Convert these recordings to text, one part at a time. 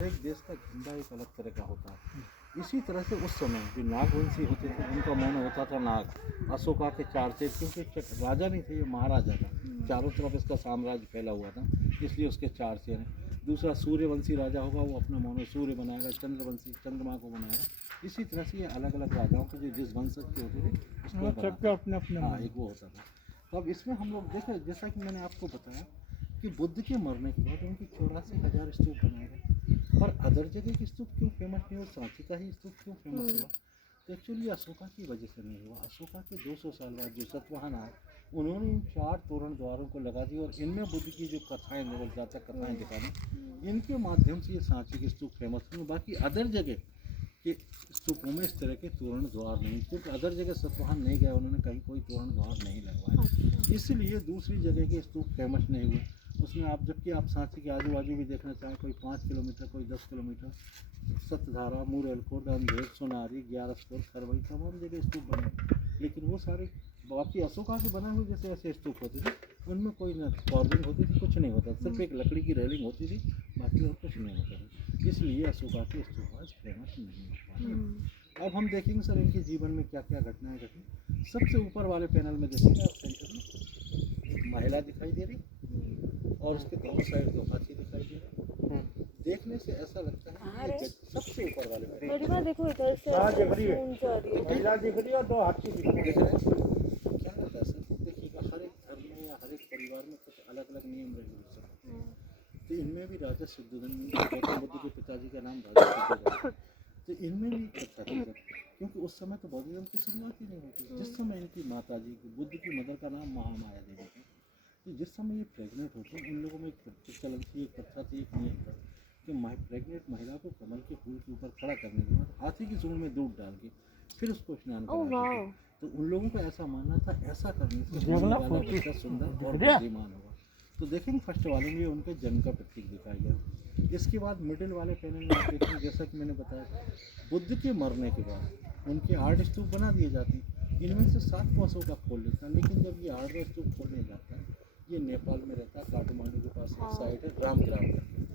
एक देश का झंडा एक अलग तरह का होता है। इसी तरह से उस समय जो नागवंशी होते थे उनका मानो होता था नाग। अशोका के चार चेत, क्योंकि राजा नहीं थे, ये महाराजा था। चारों तरफ इसका साम्राज्य फैला हुआ था, इसलिए उसके चार चेहरे। दूसरा सूर्यवंशी राजा होगा, वो अपना मानो सूर्य बनाएगा। चंद्रवंशी चंद्रमा को बनाएगा। इसी तरह से ये अलग अलग राजाओं के जो जिस वंश के होते थे उसको अपने हाँ एक वो होता था। तो अब इसमें हम लोग देखें, जैसा कि मैंने आपको बताया कि बुद्ध के मरने के बाद उनकी 84,000 स्तूप बनाए गए। पर अदर जगह की स्तूप क्यों फेमस नहीं और सांची का ही स्तूप क्यों फेमस हुआ? तो एक्चुअली अशोका की वजह से नहीं हुआ। अशोका के 200 साल बाद जो सतवाहन आए, उन्होंने इन 4 तोरण द्वारों को लगा दिया और इनमें बुद्ध की जो कथाएं, नवल जातक कथाएं दिखाने, इनके माध्यम से ये सांची की स्तूप फेमस हुए। बाकी अदर जगह के स्तूपों में इस तरह के तोरण द्वार नहीं, क्योंकि अदर जगह सतवाहन नहीं गया, उन्होंने कहीं कोई तोरण द्वार नहीं लगवाए, इसलिए दूसरी जगह के स्तूप फेमस नहीं हुए। उसमें आप जबकि आप सांची के आजू बाजू भी देखना चाहें, कोई 5 किलोमीटर, कोई 10 किलोमीटर, सतधारा, मुरैल, खुर्द, अंधेर, सोनारी, ग्यारसपुर, खरवई, तमाम जगह स्तूप बने, लेकिन वो सारे बाकी अशोका के बने हुए जैसे ऐसे स्तूप होते थे, उनमें कोई न कार्विंग होती थी, कुछ नहीं होता, सिर्फ एक लकड़ी की रेलिंग होती थी, बाकी और कुछ नहीं होता था। इसलिए अशोका के स्तूप आज फेमस नहीं है। अब हम देखेंगे सर इनके जीवन में क्या क्या घटनाएं घटी। सबसे ऊपर वाले पैनल में देखेंगे आप, सेंटर में एक महिला दिखाई दे रही और उसके दोनों साइड 2 हाथी दिखाई दे रहे। देखने से ऐसा लगता है कि सबसे ऊपर वाले में देखो इधर से महिला दिख रही है और 2 हाथी दिख रहे हैं। क्या रहता है सर, देखिएगा हर एक धर्म में या हर एक परिवार में कुछ अलग अलग नियम रेगुलेशन, तो इनमें भी राजा सिद्धोधन, गौतम बुद्ध के पिताजी का नाम राजा सिद्धोधन, तो इनमें भी कथा थी सर, क्योंकि उस समय तो बौद्धिज्म की शुरुआत ही नहीं होती। जिस समय इनकी माता जी, बुद्ध की मदर का नाम महामाया देवी थी, तो जिस समय ये प्रेग्नेंट होते हैं, उन लोगों में एक चलन थी, एक प्रथा थी, एक नियम था कि प्रेग्नेंट महिला को कमल के फूल के ऊपर खड़ा करने के बाद हाथी की सूंड में दूध डाल के फिर उसको स्नान कराते थे। तो उन लोगों का ऐसा मानना था, ऐसा करने से होने वाला बच्चा सुंदर और बुद्धिमान होगा। तो देखेंगे फर्स्ट वाले में उनके जन्म का प्रतीक दिखाया गया। इसके बाद मिडिल वाले पैनल में आप देखेंगे, जैसा कि मैंने बताया, बुद्ध के मरने के बाद उनके 8 स्तूप बना दिए जाते हैं। इनमें से 7 को अशोका खोल लेता है, लेकिन जब ये 8वां स्तूप खोलने जाता है, ये नेपाल में रहता है, काठमांडू के पास एक साइड है रामग्राम करके,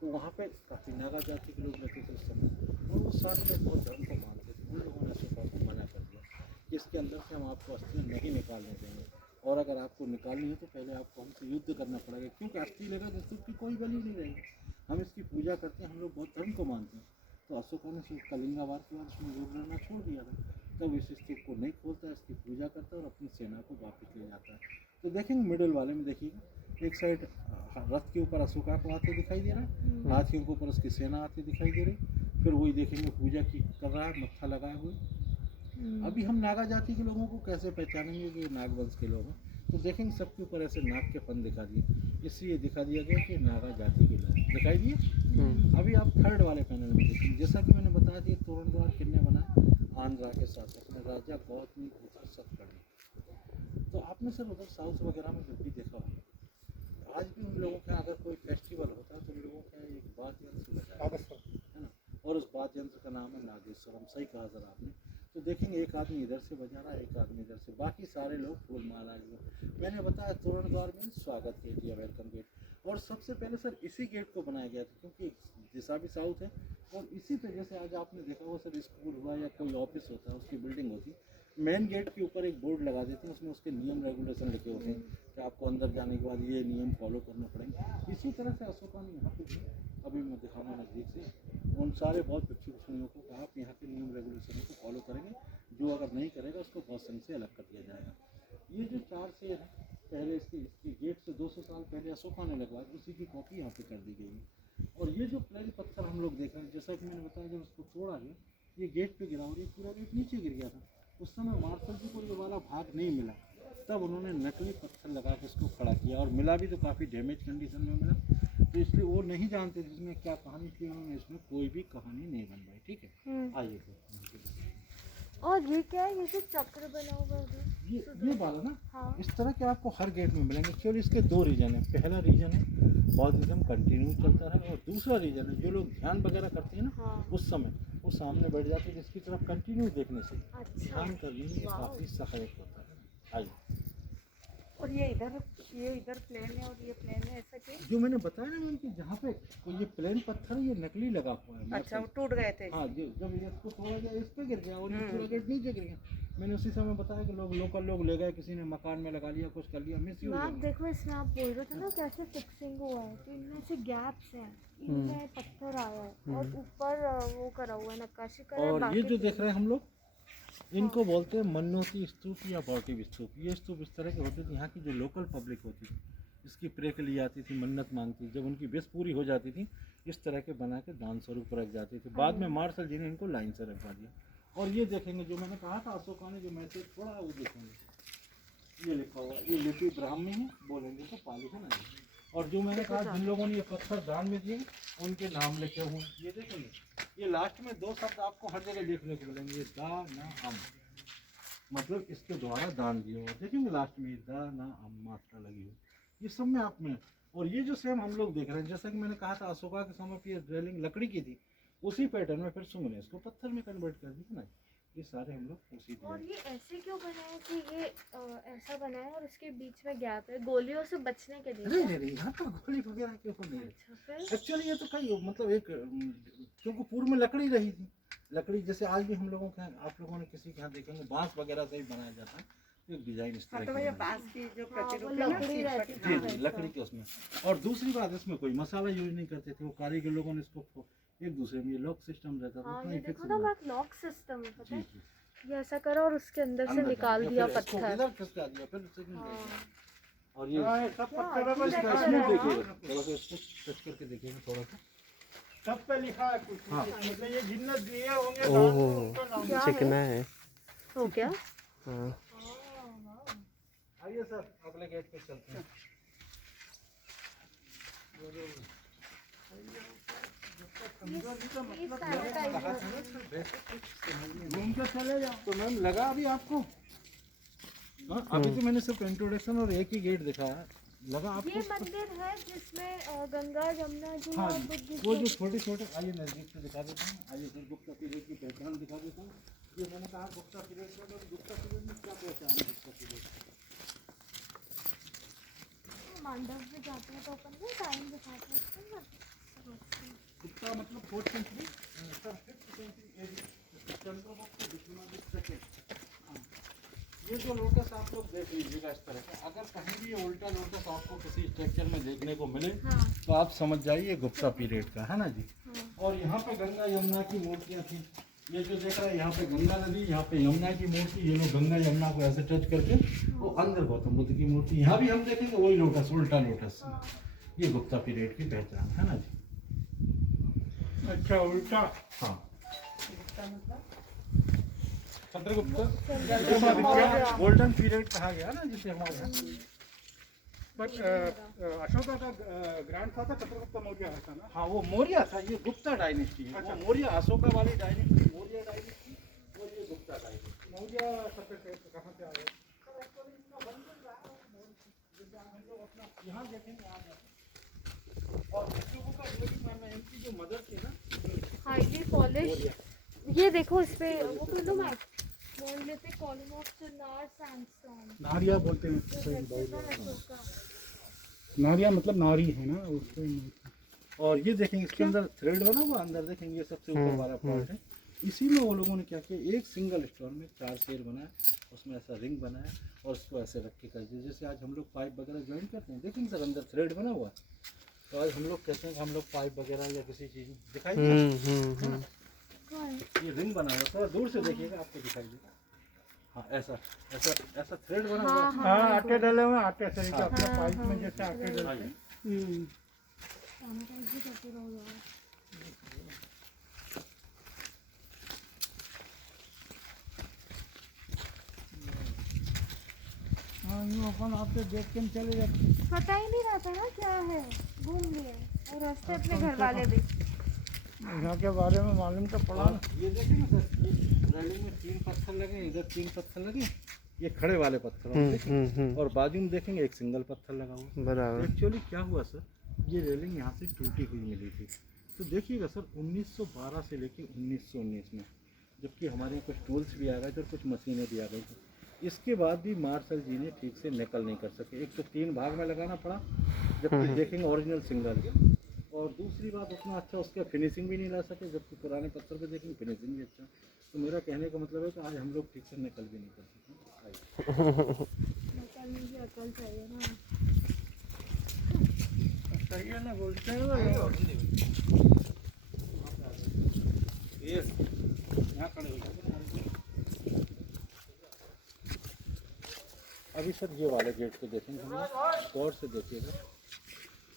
तो वहाँ पे काफ़ी नागा जाति के लोग रहते थे उस समय, और वो सारे लोग बहुत धर्म को मानते थे। उन लोगों ने अशोका को मना कर दिया कि इसके अंदर से हम आपको अस्थियाँ नहीं निकालने देंगे, और अगर आपको निकालनी है तो पहले आपको हमसे युद्ध करना पड़ेगा, क्योंकि अस्थि लेगा तो स्तूप की कोई वैल्यू नहीं रहेगी। हम इसकी पूजा करते हैं, हम लोग बहुत धर्म को मानते हैं। तो अशोका ने सिर्फ कलिंगा वार के बाद उसमें युद्ध लड़ना छोड़ दिया था, तब इस स्तूप को नहीं खोलता, इसकी पूजा करता है और अपनी सेना को वापस ले जाता है। तो देखेंगे मिडिल वाले में देखिएगा, एक साइड रथ के ऊपर अशोका को आते दिखाई दे रहा है, हाथियों के ऊपर उसकी सेना आती दिखाई दे रही, फिर वही देखेंगे पूजा की कर रहा है, मत्था लगाए हुए। अभी हम नागा जाति के लोगों को कैसे पहचानेंगे कि नागवंश के लोग हैं? तो देखेंगे सबके ऊपर ऐसे नाग के फन दिखा दिए, इसलिए दिखा दिया गया कि नागा जाति के लोग दिखाई दिए। अभी आप थर्ड वाले पैनल में देखेंगे, जैसा कि मैंने बताया कि तोरण द्वार किन्ने बनाए, आंध्रा के शासक ने, राजा गौतमी भूषण सतकर्णी। तो आपने सर उधर साउथ वगैरह में जब भी देखा हो, आज भी उन लोगों का अगर कोई फेस्टिवल होता है तो उन लोगों का एक वाद्य यंत्र लगाया है ना, और उस वाद्य यंत्र का नाम है नागेश्वरम। सही कहा सर आपने। तो देखेंगे एक आदमी इधर से बजा रहा है, एक आदमी इधर से, बाकी सारे लोग फूल माला लिए। मैंने बताया तोरण द्वार में स्वागत गेट या वेलकम गेट, और सबसे पहले सर इसी गेट को बनाया गया था, क्योंकि दिशा भी साउथ है, और इसी पे जैसे आज आपने देखा हो सर, स्कूल हुआ या कोई ऑफिस होता है, उसकी बिल्डिंग होती है, मेन गेट के ऊपर एक बोर्ड लगा देते हैं, उसमें उसके नियम रेगुलेशन लिखे होते हैं कि आपको अंदर जाने के बाद ये नियम फॉलो करना पड़ेंगे। इसी तरह से अशोका ने यहाँ पे, अभी मैं दिखाऊंगा नज़दीक से, उन सारे बहुत भिक्षुणियों को कहा आप यहाँ के नियम रेगुलेशन को फॉलो करेंगे, जो अगर नहीं करेगा उसको बहुत संघ से अलग कर दिया जाएगा। ये जो 4 शेर हैं, पहले इसकी गेट से 200 साल पहले अशोका ने लगवाया, उसी की कॉपी यहाँ पे कर दी गई है। और ये जो प्लेन पत्थर हम लोग देख रहे हैं, जैसा कि मैंने बताया, जब उसको तोड़ा गया, ये गेट पे गिरा और ये पूरा गेट नीचे गिर गया था। उस समय मार्शल जी को ये वाला भाग नहीं मिला, तब उन्होंने नकली पत्थर लगा के इसको खड़ा किया, और मिला भी तो काफ़ी डैमेज कंडीशन में मिला, तो इसलिए वो नहीं जानते इसमें क्या कहानी, इसलिए उन्होंने इसमें कोई भी कहानी नहीं बनवाई। ठीक है, आइए तो। और ये क्या है, ये जो चक्र बना हुआ है, ये वाला ना, हाँ। इस तरह के आपको हर गेट में मिलेंगे। एक्चुअली इसके 2 रीजन है। पहला रीजन है बौद्धिज्म कंटिन्यू चलता है, और दूसरा रीजन है जो लोग ध्यान वगैरह करते हैं ना, हाँ। उस समय वो सामने बैठ जाते हैं, जिसकी तरफ कंटिन्यू देखने से अच्छा। ध्यान करने में काफ़ी सहायक होता है। आइए। और ये इधर प्लेन है और ये प्लेन है, ऐसा क्यों? जो मैंने बताया ना मैम कि जहाँ पे कोई ये प्लेन पत्थर है, ये नकली लगा हुआ है। अच्छा, वो टूट गए थे। हाँ जी, जब ये इसको तोड़ा गया इस पे गिर गया और ये पूरा गेट नीचे गिर गया। मैंने उसी समय बताया कि लोकल लोग ले गए, किसी ने मकान में लगा लिया, कुछ कर लिया, मिस यूज। आप देखो इसमें, आप बोल रहे थे ना कैसे फिक्सिंग हुआ है, तो इनमें से गैप्स हैं, इनमें पत्थर आया है और ऊपर वो करा हुआ है, नक्काशी करा है। और ये जो देख रहे हैं हम लोग, इनको बोलते हैं मनोती स्तूप या भौतिक स्तूप। ये स्तूप इस तरह के होते थे, यहाँ की जो लोकल पब्लिक होती थी इसकी प्रे के लिए आती थी, मन्नत मांगती थी, जब उनकी विश पूरी हो जाती थी इस तरह के बना के दान स्वरूप रख जाती थी। बाद में मार्शल जी ने इनको लाइन से रखवा दिया। और ये देखेंगे जो मैंने कहा था अशोका ने जो मैसेज छोड़ा वो देखेंगे, ये लिखा हुआ, ये लिपि ब्राह्मी है, बोलेंगे तो पाली है ना। और जो मैंने कहा जिन लोगों ने ये पत्थर दान में दिए उनके नाम लिखे हुए, ये देखेंगे, ये लास्ट में 2 शब्द आपको हर जगह लिखने को मिलेंगे, दा ना अम, मतलब इसके द्वारा दान दिए हुए। देखेंगे लास्ट में दा ना अम मात्रा लगी हुई, ये सब में आप में। और ये जो सेम हम लोग देख रहे हैं, जैसा कि मैंने कहा था अशोका के समय पे ये रेलिंग लकड़ी की थी, उसी पैटर्न में फिर सुंग ने इसको पत्थर में कन्वर्ट कर दी ना। ये सारे हम लोग उसी और ये ऐसे क्यों बना है कि ये ऐसा बना है और इसके बीच में गैप है, गोलियों से बचने के लिए? नहीं, यहाँ पर गोली वगैरह क्यों नहीं है। अच्छा, फिर एक्चुअली ये तो कई मतलब एक क्योंकि पूर्व में लकड़ी रही थी, लकड़ी जैसे आज भी हम लोगों के यहाँ, आप लोगों ने किसी के यहाँ देखेंगे बांस वगैरह से ही बनाया जाता है, एक डिजाइन इस तरह की बांस की जो वो लकड़ी रहती जी थी जी, वैसा। लकड़ी के उसमें। और दूसरी बात, इसमें कोई मसाला यूज नहीं करते थे वो कारीगर लोगों ने, इसको एक दूसरे में लॉक सिस्टम रहता था, हाँ, उतना ये ही देखो fix ना, बना। बैक लॉक सिस्टम है, पता जी है? जी, ये ऐसा करो और उसके अंदर से अंदर निकाल डाल दिया फिर इसको पत्थर। इधर खिसका दिया, फिर second हाँ। डाल। और ये सब क्या पत्थरों अजीब पर इसका texture स्मूथ है, देखिएगा, थोड़ा सा इसको टच करके देखिएगा थोड़ा सा। सब पे लिखा है कुछ, हाँ। मतलब ये जिन्नत दिए होंगे ओहो, उनका नाम। क्या चिकना है। हो क्या? हाँ, आइए सर, अगले गेट पे चलते हैं। घूम के चले जाओ। तो मैम लगा अभी आपको? हाँ, अभी तो मैंने सिर्फ इंट्रोडक्शन और एक ही गेट दिखाया, लगा ये आपको? मंदिर है जिसमें गंगा जमुना जी हाँ, और बुद्ध वो जो छोटे छोटे, आइए नजदीक से दिखा देता हूँ। आइए फिर गुप्ता पीरियड की पहचान दिखा देता हूँ। ये मैंने कहा गुप्ता पीरियड का, तो गुप्ता पीरियड में क्या पहचान है गुप्ता पीरियड? मांडव में जाते हैं तो अपन को टाइम दिखाते हैं उसका ना। गुप्ता मतलब 4th century, sir 5th century AD, Chandragupta Vikramaditya second. ये जो लोटस आप लोग देख लीजिएगा इस तरह का, अगर कहीं भी ये उल्टा लोटस आपको किसी स्ट्रक्चर में देखने को मिले हाँ, तो आप समझ जाइए गुप्ता पीरियड का है ना जी। हाँ। और यहाँ पे गंगा यमुना की मूर्तियाँ थी, ये जो देख रहा है यहाँ पे गंगा नदी, यहाँ पे यमुना की मूर्ति, ये लोग गंगा यमुना को ऐसे टच करके वो अंदर गौतम बुद्ध की मूर्ति, यहाँ भी हम देखेंगे वही लोटस, उल्टा लोटस। ये गुप्ता पीरियड की पहचान है ना जी। अच्छा, उल्टा। हाँ, चंद्रगुप्त गोल्डन पीरियड कहा गया ना जिसे हमारे यहाँ। बट अशोका का ग्रैंडफादर चंद्रगुप्त मौर्य था ना। हाँ, वो मौर्य था, ये गुप्ता डायनेस्टी है। वो मौर्य अशोका वाली डायनेस्टी मौर्य डायनेस्टी, और ये गुप्ता डायनेस्टी। मौर्य सबसे कहाँ से आए? यहाँ देखेंगे आप, और लोगों का ये भी मानना है इनकी जो मदर थी ना, हाईली पॉलिश। ये देखो इस पे वो कर दो map, monolithic column of Chinar sandstone. नारिया बोलते हैं। अशोका। नारिया मतलब नारी है ना उसको। और ये देखेंगे इसके अंदर थ्रेड बना हुआ, अंदर देखेंगे ये सबसे ऊपर वाला पार्ट है। इसी में वो लोगों ने क्या किया, एक सिंगल स्टोन में 4 शेर बनाया, उसमें ऐसा रिंग बनाया और उसको ऐसे रख के कर दिया। जैसे आज हम लोग पाइप वगैरह ज्वाइन करते हैं, देखेंगे सर अंदर थ्रेड बना हुआ, तो आज हम लोग कहते हैं कि हम लोग पाइप वगैरह या किसी चीज़ में दिखाई देगा, ये रिंग बना हुआ, थोड़ा दूर से देखिएगा आपको दिखाई देगा। हाँ, ऐसा ऐसा ऐसा थ्रेड बना हुआ है। हाँ, आटे डले हुए, आटे से हाँ। अपने पाइप में जैसे आटे डलते हाँ हैं। जी। सैनिटाइज भी करते रहो यार। हाँ, यूँ अपन आपसे देख के चले जाते। पता ही नहीं रहता ना क्या है, घूम लिए और रास्ते अपने घर वाले भी। यहाँ के बारे में मालूम तो पड़ा ना। ये देखेंगे सर, ये रेलिंग में 3 पत्थर लगे, इधर 3 पत्थर लगे, ये खड़े वाले पत्थर हैं, देखेंगे? और बाजू में देखेंगे एक सिंगल पत्थर लगा हुआ। बराबर। एक्चुअली क्या हुआ सर, ये रेलिंग यहाँ से टूटी हुई मिली थी, तो देखिएगा सर 1912 से लेके 1919 में, जबकि हमारे यहाँ कुछ टूल्स भी आ गए थे और कुछ मशीनें भी आ गई थी, इसके बाद भी मार्शल जी ने ठीक से नकल नहीं कर सके। एक तो 3 भाग में लगाना पड़ा, जबकि देखेंगे ओरिजिनल सिंगल, और दूसरी बात उतना अच्छा उसका फिनिशिंग भी नहीं ला सके, जबकि पुराने पत्थर पे देखेंगे फिनिशिंग भी अच्छा। तो मेरा कहने का मतलब है कि आज हम लोग ठीक से नकल भी नहीं कर सके। नकल में भी अकल चाहिए ना। सही है ना, बोलते हैं वो ये यहाँ खड़े हो जाओ। अभी सर ये वाले गेट को देखेंगे हम लोग, गौर से देखिएगा।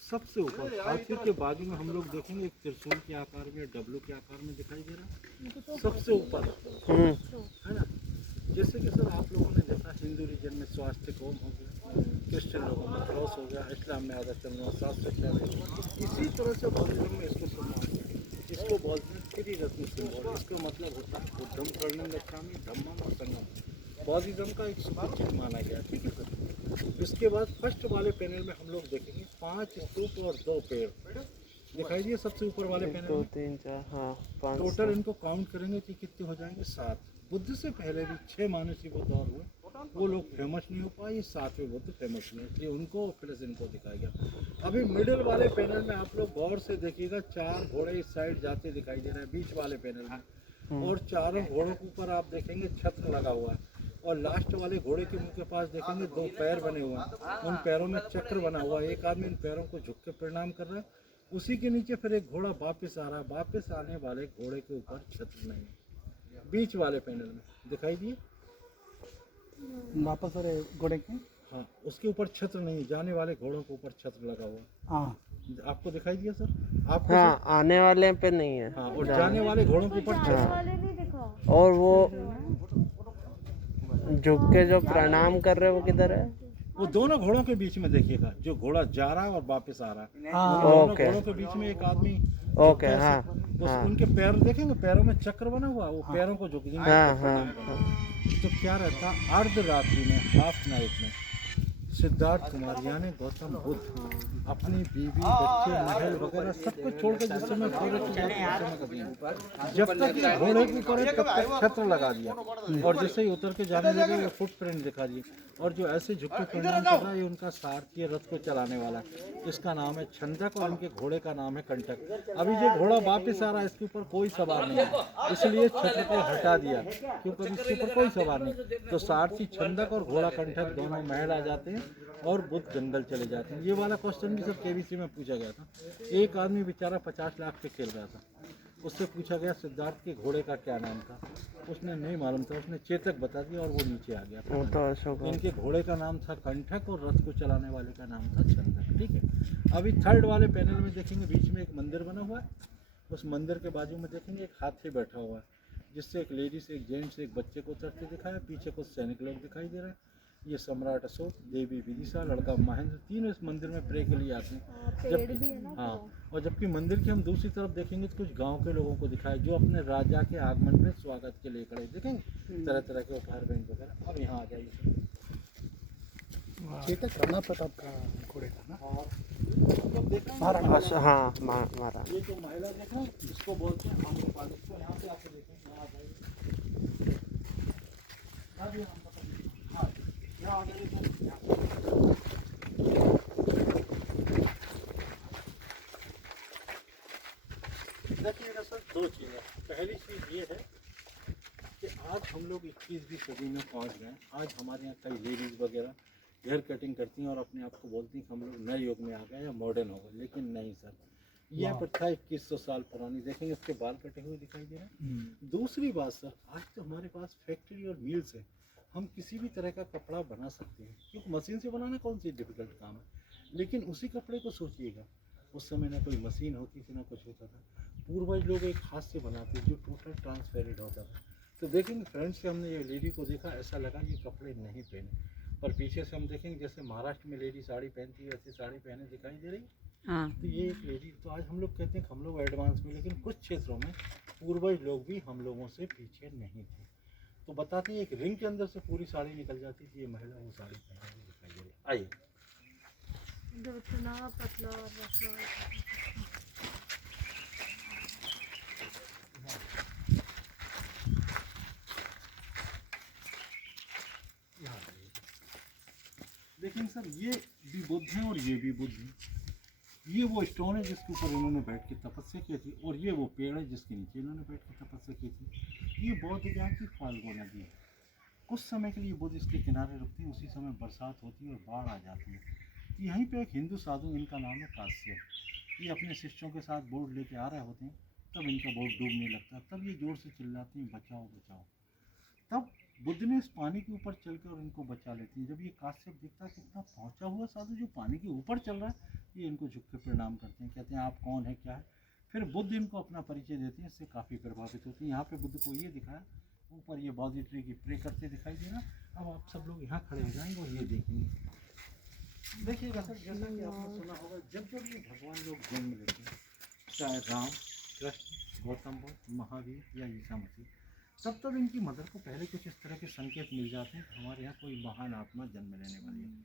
सबसे ऊपर हाथी के बाजू में हम लोग देखेंगे एक त्रिशूल के आकार में, डब्लू के आकार में दिखाई दे रहा है सबसे ऊपर, है ना। जैसे कि सर आप लोगों ने देखा हिंदू रीजन में स्वास्थ्य होम हो गया, क्रिश्चियन लोगों में क्रॉस हो गया, इस्लाम में आधा चंद्रमा 7 इसी तरह से बौद्धिज्म में इसको सम्मान है। इसको बोलते हैं त्रिरत्न सिंबल। इसका मतलब होता है बुद्धम शरणं गच्छामि, धम्मं और संघम। बौद्धिज्म का एक सुचित माना गया, ठीक है सर। इसके बाद फर्स्ट वाले पैनल में हम लोग देखेंगे 5 स्तूप और 2 पेड़ दिखाई दिए सबसे ऊपर वाले पैनल 2 में। 3 4 हाँ 5 टोटल इनको काउंट करेंगे कि कितने हो जाएंगे 7। बुद्ध से पहले भी 6 मानुषी बुद्ध और हुए, वो लोग फेमस नहीं हो पाए। ये 7वें बुद्ध फेमस हुए, इसलिए उनको प्लस इनको दिखाया गया। अभी मिडिल वाले पैनल में आप लोग गौर से देखिएगा, 4 घोड़े इस साइड जाते दिखाई दे रहे हैं बीच वाले पैनल में, और चारों घोड़ों के ऊपर आप देखेंगे छत्र लगा हुआ है। और लास्ट वाले घोड़े के मुंह के पास देखेंगे 2 पैर बने हुए हैं, उन पैरों में चक्र बना हुआ है। एक आदमी इन पैरों को झुक के प्रणाम कर रहा है। उसी के नीचे फिर एक घोड़ा वापस आ रहा है। वापस आने वाले घोड़े के ऊपर छत्र नहीं है, बीच वाले पैनल में दिखाई दिए वापस आ रहे घोड़े के। हाँ, उसके ऊपर छत्र नहीं, जाने वाले घोड़ों के ऊपर छत्र लगा हुआ। हाँ आपको दिखाई दिया सर? आपको हाँ आने वाले पे नहीं है। हाँ, और जाने वाले घोड़ों के ऊपर जाने छत्र। वाले नहीं दिखा। और वो झुक के जो प्रणाम कर रहे हैं वो किधर है? वो दोनों घोड़ों के बीच में देखिएगा, जो घोड़ा जा रहा है और वापस आ रहा है, हाँ उन दोनों ओके। घोड़ों के बीच में एक आदमी ओके हाँ हाँ उनके पैर देखेंगे, पैरों में चक्र बना हुआ, वो पैरों को झुक जाएंगे। हाँ हाँ हाँ। तो क्या रहता, अर्धरात्रि में, हाफ नाइट में सिद्धार्थ कुमार यानी गौतम बुद्ध अपनी बीवी, बच्चे, महल वगैरह सब कुछ छोड़कर जिस समय फॉरेस्ट जाते हैं उस समय कभी नहीं। जब तक ये घोड़े के ऊपर है तब तक छत्र लगा दिया, और जैसे ही उतर के जाने लगे वो फुटप्रिंट दिखा दिए। और जो ऐसे झुक के प्रणाम कर रहा है ये उनका सारथी रथ को चलाने वाला, इसका नाम है छंदक और उनके घोड़े का नाम है कंटक। अभी जो घोड़ा वापस आ रहा है इसके ऊपर कोई सवार नहीं है, इसलिए छत्र को हटा दिया क्योंकि इसके ऊपर कोई सवार नहीं। तो सारथी छंदक और घोड़ा कंटक दोनों महल आ जाते हैं और बुद्ध जंगल चले जाते हैं। ये वाला क्वेश्चन भी सब केबीसी में पूछा गया था। एक आदमी बेचारा 50 लाख पे खेल रहा था, उससे पूछा गया सिद्धार्थ के घोड़े का क्या नाम था, उसने नहीं मालूम था, उसने चेतक बता दिया और वो नीचे आ गया। वो तो अशोक इनके घोड़े का नाम था कंठक और रथ को चलाने वाले का नाम था छंदक, ठीक है। अभी थर्ड वाले पैनल में देखेंगे बीच में एक मंदिर बना हुआ है, उस मंदिर के बाजू में देखेंगे एक हाथी बैठा हुआ है, जिससे एक लेडीज, एक जेंट्स, एक बच्चे को उतरते दिखाया। पीछे कुछ सैनिक लोग दिखाई दे रहे हैं। ये सम्राट अशोक, देवी विदिशा, लड़का महेंद्र, तीनों इस मंदिर में प्रे के लिए आते हैं। पेड़ भी है ना। हाँ, और जबकि मंदिर की हम दूसरी तरफ देखेंगे तो कुछ गांव के लोगों को दिखाया जो अपने राजा के आगमन में स्वागत के लिए खड़े देखेंगे, तरह तरह के उपहार बैंक वगैरह। अब यहाँ आ जाइए। चेतक राणा प्रताप का घोड़े था ना। मतलब देखा हाँ महाराज। ये जो महिला देखा इसको बोलते हैं आम्रपाल। इसको यहाँ पे आके देखें, यहाँ आ जाइए। अब ये हम बताएंगे। हाँ, यहाँ आ जाइए तो यहाँ। देखिएगा सर, 2 चीज़ें। पहली चीज़ ये है कि आज हम लोग 21वीं सदी में पहुँच गए। आज हमारे यहाँ कई लेडीज़ वगैरह हेयर कटिंग करती हैं और अपने आप को बोलती हैं कि हम लोग नए युग में आ गए या मॉडर्न हो गए, लेकिन नहीं सर, यह प्रथा 2100 साल पुरानी। देखेंगे इसके बाल कटे हुए दिखाई दे रहे हैं। दूसरी बात सर, आज तो हमारे पास फैक्ट्री और मिल्स है, हम किसी भी तरह का कपड़ा बना सकते हैं, क्योंकि मशीन से बनाना कौन सी डिफिकल्ट काम है। लेकिन उसी कपड़े को सोचिएगा, उस समय ना कोई मशीन होती थी ना कुछ होता था। पूर्वज लोग एक हाथ से बनाते जो टोटल ट्रांसपेरेंट होता था। तो देखेंगे फ्रंट से हमने ये लेडी को देखा, ऐसा लगा ये कपड़े नहीं पहने, और पीछे से हम देखेंगे जैसे महाराष्ट्र में लेडी साड़ी पहनती है वैसे साड़ी पहने दिखाई दे रही। हाँ। तो ये एक लेडी, तो आज हम लोग कहते हैं कि हम लोग एडवांस में, लेकिन कुछ क्षेत्रों में पूर्वज लोग भी हम लोगों से पीछे नहीं थे। तो बताते हैं एक रिंग के अंदर से पूरी साड़ी निकल जाती थी, ये महिला वो साड़ी पहने हुई दिखाई दे रही। आइए, जो इतना पतला और वैसा। देखिए सर, ये भी बुद्ध हैं और ये भी बुद्ध हैं। ये वो स्टोन है जिसके ऊपर इन्होंने बैठ के तपस्या की थी, और ये वो पेड़ है जिसके नीचे इन्होंने बैठ के तपस्या की थी। ये बौद्ध गया की फाल्गुन नदी है। कुछ समय के लिए बुद्ध इसके किनारे रुकते हैं, उसी समय बरसात होती है और बाढ़ आ जाती है। यहीं पे एक हिंदू साधु, इनका नाम है काश्यप, ये अपने शिष्यों के साथ बोट लेके आ रहे होते हैं, तब इनका बोट डूबने लगता है। तब ये जोर से चिल्लाते हैं, बचाओ बचाओ। तब बुद्ध ने इस पानी के ऊपर चलकर इनको बचा लेते हैं। जब ये काश्यप दिखता है कितना पहुंचा हुआ साधु जो पानी के ऊपर चल रहा है, ये इनको झुक के प्रणाम करते हैं, कहते हैं आप कौन है, क्या है। फिर बुद्ध इनको अपना परिचय देते हैं, इससे काफ़ी प्रभावित होते हैं। यहाँ पे बुद्ध को ये दिखाया, ऊपर ये बौद्ध ट्री की प्रे करते दिखाई दे रहा। अब आप सब लोग यहाँ खड़े हो जाएंगे और ये देखेंगे। देखिएगा सर, जैसा कि आपने सुना होगा, जब जब ये भगवान लोग जन्म लेते हैं, चाहे राम, कृष्ण, गौतम बुद्ध, महावीर या ईसा मसीह, तब तब इनकी मदर को पहले कुछ इस तरह के संकेत मिल जाते हैं कि हमारे यहाँ कोई महान आत्मा जन्म लेने वाली है।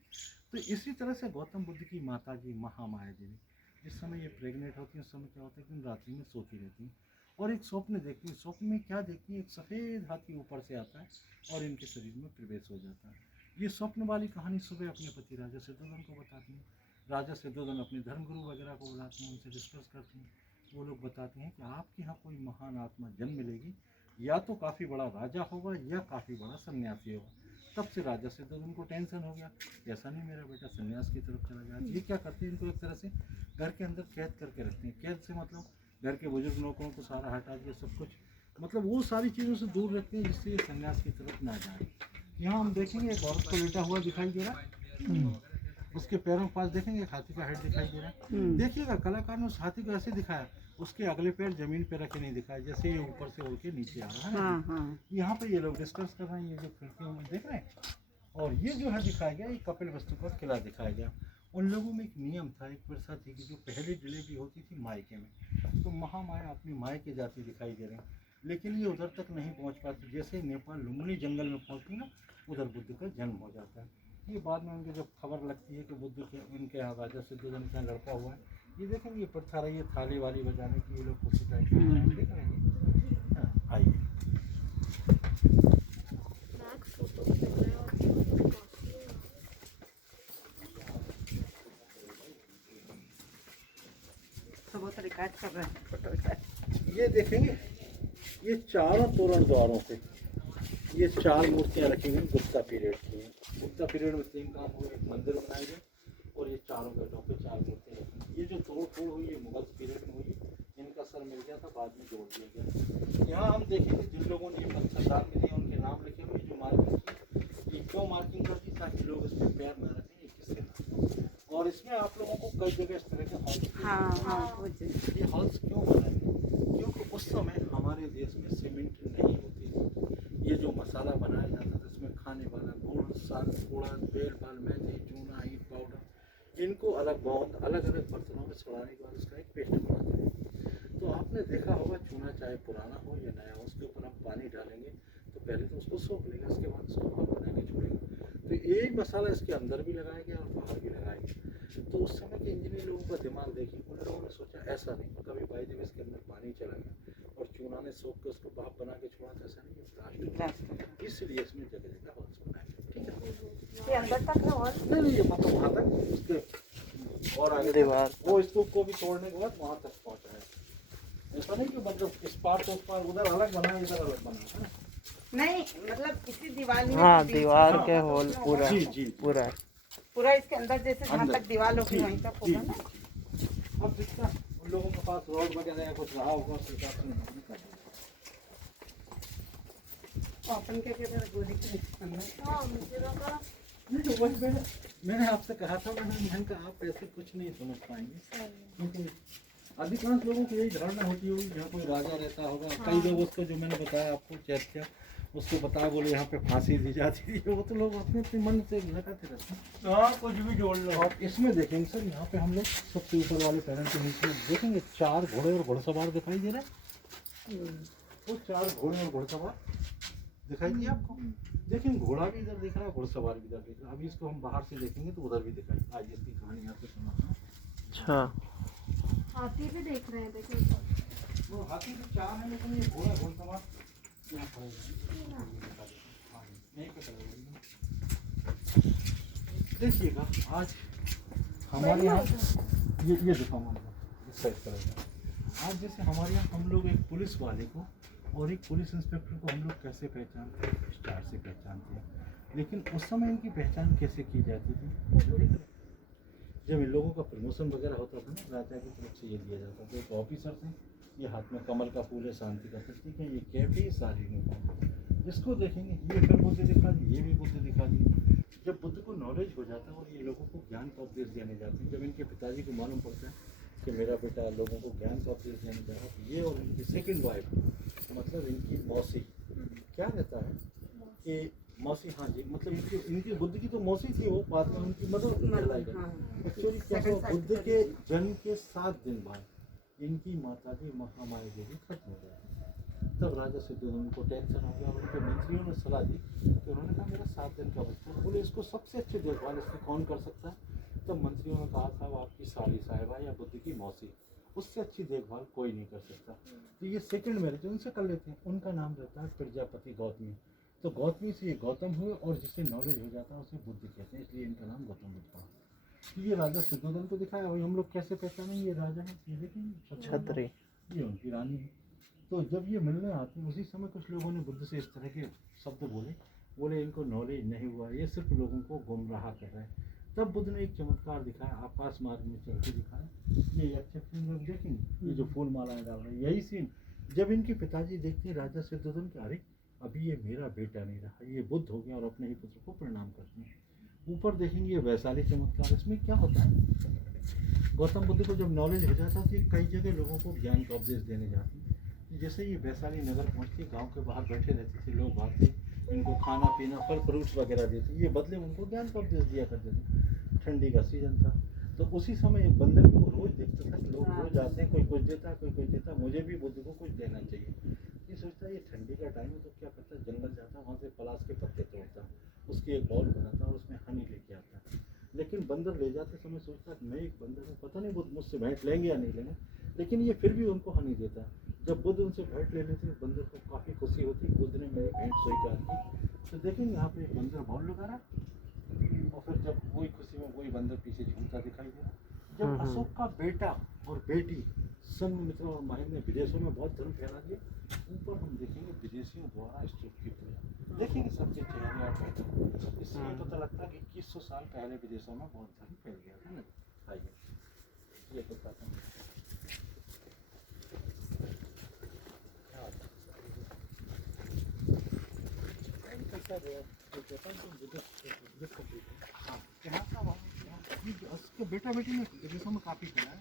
तो इसी तरह से गौतम बुद्ध की माता जी महामाया देवी, जिस समय ये प्रेग्नेंट होती है, उस समय क्या होता है कि रात्रि में सोती रहती हैं और एक स्वप्न देखती हैं। स्वप्न में क्या देखती हैं, एक सफ़ेद हाथी ऊपर से आता है और इनके शरीर में प्रवेश हो जाता है। ये स्वप्न वाली कहानी सुबह अपने पति राजा सिद्धोधन को बताती हैं। राजा सिद्धोधन अपने धर्मगुरु वगैरह को बुलाते हैं, उनसे डिस्कस करते हैं। वो लोग बताते हैं कि आपके यहाँ कोई महान आत्मा जन्म लेगी, या तो काफ़ी बड़ा राजा होगा या काफ़ी बड़ा सन्यासी होगा। तब से राजा सिद्धोधन को टेंशन हो गया, ऐसा नहीं मेरा बेटा सन्यास की तरफ चला गया। ये क्या करते हैं, इनको एक तरह से घर के अंदर कैद करके रखते हैं। कैद से मतलब घर के बुजुर्ग नौकरों को सारा हटा दिया, सब कुछ मतलब वो सारी चीज़ों से दूर रखते हैं जिससे ये सन्यास की तरफ ना जाए। यहाँ हम देखेंगे एक औरत को लेटा हुआ दिखाई दे रहा है, उसके पैरों के पास देखेंगे एक हाथी का हेड दिखाई दे रहा है। देखिएगा कलाकार ने उस हाथी को ऐसे दिखाया, उसके अगले पैर जमीन पे रखे नहीं दिखाए, जैसे ये ऊपर से उड़ के नीचे आ रहा है। यहाँ पे ये लोग डिस्कस कर रहे हैं, ये जो खिड़कियों में देख रहे हैं, और ये जो है दिखाया गया, ये कपिल वस्तु का किला दिखाया गया। उन लोगों में एक नियम था, एक प्रथा थी कि जो पहली डिलीवरी होती थी मायके में, तो महामाया अपनी मायके जाती दिखाई दे रही, लेकिन ये उधर तक नहीं पहुँच पाती। जैसे नेपाल लुम्बिनी जंगल में पहुँचती ना, उधर बुद्ध का जन्म हो जाता है। ये बाद में उनकी जब खबर लगती है कि बुद्ध के उनके यहाँ राजा सिद्धोधन के यहाँ लड़का हुआ है, ये देखेंगे ये प्रथा रही है थाली वाली बजाने की, ये लोग खुशी टाइप देख रहे हैं। आइए ये देखेंगे, ये चारों तोरण द्वारों पे ये 4 मूर्तियाँ रखी हुई गुप्ता पीरियड की हैं। गुप्ता पीरियड में 3 काम हुए, एक मंदिर बनाए गए और ये चारों बेटों पे 4 मूर्तियाँ रखी। ये जो तोड़ फोड़ हुई है मुगल पीरियड में हुई, इनका सर मिल गया था, बाद में जोड़ दिया गया। यहाँ हम देखेंगे जिन लोगों ने ये पत्थर डाल के दिए उनके नाम लिखे हुए, जो मार्किंग की, ये क्यों मार्किंग कर दी, ताकि लोग इस पर पैर न रखें, ये किसके नाम। और इसमें आप लोगों को कई जगह इस तरह के हॉल्स, ये हॉल्स क्यों बनाए, क्योंकि उस समय हमारे देश में सीमेंट नहीं होती थी। ये जो मसाला बनाया जाता था इसमें खाने वाला गुड़, साग, कूड़ा, बेल बाल, मेथी, चूना, ईट पाउडर, इनको अलग बहुत अलग अलग बर्तनों में छुड़ाने के बाद उसका एक पेस्ट बनाते हैं। तो आपने देखा होगा चूना चाहे पुराना हो या नया हो, उसके ऊपर हम पानी डालेंगे तो पहले तो उसको सोख लेगा, उसके बाद उसको भाप बना के छोड़ेगा। तो यही मसाला इसके अंदर भी लगाया गया और बाहर भी लगाया गया। तो उस समय के इंजीनियर लोगों का दिमाग देखिए, उन लोगों ने सोचा ऐसा नहीं, कभी बाई जब इसके अंदर पानी चला गया और चूना ने सोख के उसको भाप बना के छोड़ा, ऐसा नहीं है प्लास्टिक, इसलिए इसमें जगह जगह हॉल्स बनाए। ठीक है, ये अंदर तक है और नहीं ये मतलब वहाँ तक उसके और आगे दीवार वो स्तूप को भी तोड़ने के बाद वहाँ तक पहुँचा है। ऐसा नहीं कि मतलब इस पार तो उस पार, उधर अलग बना इधर अलग बना है। नहीं मतलब इसी दीवार में हाँ बीच दीवार में के होल पूरा जी जी पूरा पूरा इसके अंदर जैसे जहाँ अंदर। तक दीवार होगी जी, वहीं तक जी, होगा ना। जी। अब जितना उन लोगों के पास रोड वगैरह या कुछ रहा होगा उस हिसाब से उन्होंने कर दिया। तो अपन क्या कहते हैं गोली के अंदर हाँ मुझे लगा नहीं तो वही मैंने आपसे कहा था, मैंने कहा आप ऐसे कुछ नहीं समझ पाएंगे, क्योंकि अधिकांश लोगों की यही धारणा होती होगी यहाँ कोई राजा रहता होगा। कई लोग उसको जो मैंने बताया आपको चैत्य, उसको बताया बोले यहाँ पे फांसी दी जाती है, वो तो लोग अपने अपने मन से लगाते रहते हैं। हाँ कुछ भी जोड़ लो। और इसमें देखेंगे सर, यहाँ पे हम लोग सबसे ऊपर वाले पैनल के नीचे देखेंगे 4 घोड़े और घोड़सवार दिखाई दे रहे हैं। वो 4 घोड़े और घोड़सवार दिखाई दिए आपको। देखिए घोड़ा भी इधर दिख रहा है, घोड़सवार भी इधर दिख रहा है। अभी इसको हम बाहर से देखेंगे तो उधर भी दिखाई। आज इसकी कहानी यहाँ पे सुना। अच्छा हाथी भी देख रहे हैं, देखिए वो हाथी तो 4 है, लेकिन ये घोड़ा घोड़सवार यहाँ पर है। यहीं पे देखिएगा आज हमारे यहाँ ये दिखाऊँ आपको इस साइड पर आज जैसे हमारे यहाँ हम लोग एक पुलिस वाले को और एक पुलिस इंस्पेक्टर को हम लोग कैसे पहचानते हैं, स्टार से पहचानते हैं, लेकिन उस समय इनकी पहचान कैसे की जाती थी? जब इन लोगों का प्रमोशन वगैरह होता था ना, राजा की तरफ से ये दिया जाता था, एक ऑफिसर थे, ये हाथ में कमल का फूल है, शांति का प्रतीक है, ये कैप है, ये सारी यूनिफॉर्म। जिसको देखेंगे ये फिर बुद्ध दिखा दी, ये भी बुद्ध दिखा दी। जब बुद्ध को नॉलेज हो जाता है और ये लोगों को ज्ञान का उपदेश देने जाते हैं, जब इनके पिताजी को मालूम पड़ता है कि मेरा बेटा लोगों को ज्ञान का उपदेश देने जा रहा है, तो ये और इनकी सेकंड वाइफ मतलब इनकी मौसी क्या रहता है कि मौसी, हाँ जी, मतलब इनकी बुद्ध की तो मौसी थी, वो बाद में उनकी मदर कहलाएगा। एक्चुअली क्या हुआ, बुद्ध के जन्म के 7 दिन बाद इनकी माता जी महामाया देवी खत्म हो गई। तब राजा सिद्धोधन को टेंशन हो गया और उनके मंत्रियों ने सलाह दी कि उन्होंने कहा मेरा 7 दिन का बच्चा, बोले इसको सबसे अच्छी देखभाल इसकी कौन कर सकता है? तब मंत्रियों ने कहा था वो आपकी साली साहिबा या बुद्ध की मौसी, उससे अच्छी देखभाल कोई नहीं कर सकता। तो ये सेकंड मैरिज उनसे कर लेते हैं। उनका नाम रहता है प्रजापति गौतमी। तो गौतमी से ये गौतम हुए और जिससे नॉलेज हो जाता है उसे बुद्ध कहते हैं, इसलिए इनका नाम गौतम बुद्ध पड़ा। तो ये राजा सिद्धोधन को दिखाया, वही हम लोग कैसे पहचानेंगे ये राजा है, ये देखिए छतरी। ये उनकी रानी है। तो जब ये मिलने आते हैं उसी समय कुछ लोगों ने बुद्ध से इस तरह के शब्द बोले इनको नॉलेज नहीं हुआ, ये सिर्फ लोगों को गुमराह कर रहे हैं। तब बुद्ध ने एक चमत्कार दिखाया, आकाश मार्ग में चल के दिखाया। ये अच्छे सीन लोग देखेंगे, ये जो फूल मालाएं डाल रहे हैं, यही सीन जब इनके पिताजी देखते हैं राजा सिद्धोधन के, अरे अभी ये मेरा बेटा नहीं रहा, ये बुद्ध हो गया, और अपने ही पुत्र को प्रणाम करते हैं। ऊपर देखेंगे ये वैशाली चमत्कार। इसमें क्या होता है, गौतम बुद्ध को जब नॉलेज हो जाता है तो कई जगह लोगों को ज्ञान का उपदेश देने जाते हैं। जैसे ये वैशाली नगर पहुँचते, गांव के बाहर बैठे रहते थे लोग, आते इनको खाना पीना फल फ्रूट्स वगैरह देते, ये बदले उनको ज्ञान का उपदेश दिया करते थे। ठंडी का सीजन था, तो उसी समय एक बंदर को रोज देखता था, लोग रोज आते हैं, कोई कुछ देता है, कोई कुछ देता है, मुझे भी बुद्ध को कुछ देना चाहिए। ये सोचता है ये ठंडी का टाइम है, तो क्या करता है, जंगल जाता है, वहाँ से पलाश के पत्ते तोड़ता है, उसकी एक बॉल बनाता है और उसमें हनी लेके आता है। लेकिन बंदर ले जाते समय सोचता है मैं एक बंदर हूँ, पता नहीं बुद्ध मुझसे भेंट लेंगे या नहीं लेंगे, लेकिन ये फिर भी उनको हनी देता है। जब बुद्ध उनसे भेंट ले लेते हैं, बंदर को काफ़ी खुशी होती है, बुद्ध ने मेरी भेंट स्वीकार की। तो देखेंगे यहाँ पे एक बंदर बॉल लगा रहा, और फिर जब वही खुशी में वही बंदर पीछे झूमता दिखाई दे रहा। जब अशोक का बेटा और बेटी संघमित्र और महेंद्र ने विदेशों में बहुत धर्म फैला दिया, ऊपर हम देखेंगे विदेशियों द्वारा स्तूप की पूजा, देखेंगे सबके चेहरे और पैटर्न। इससे ये पता लगता है कि 2100 साल पहले विदेशों में बहुत धर्म फैल गया था ना। आइए ये बताता हूँ। उसके बेटा बेटी ने विदेशों में काफ़ी किया है।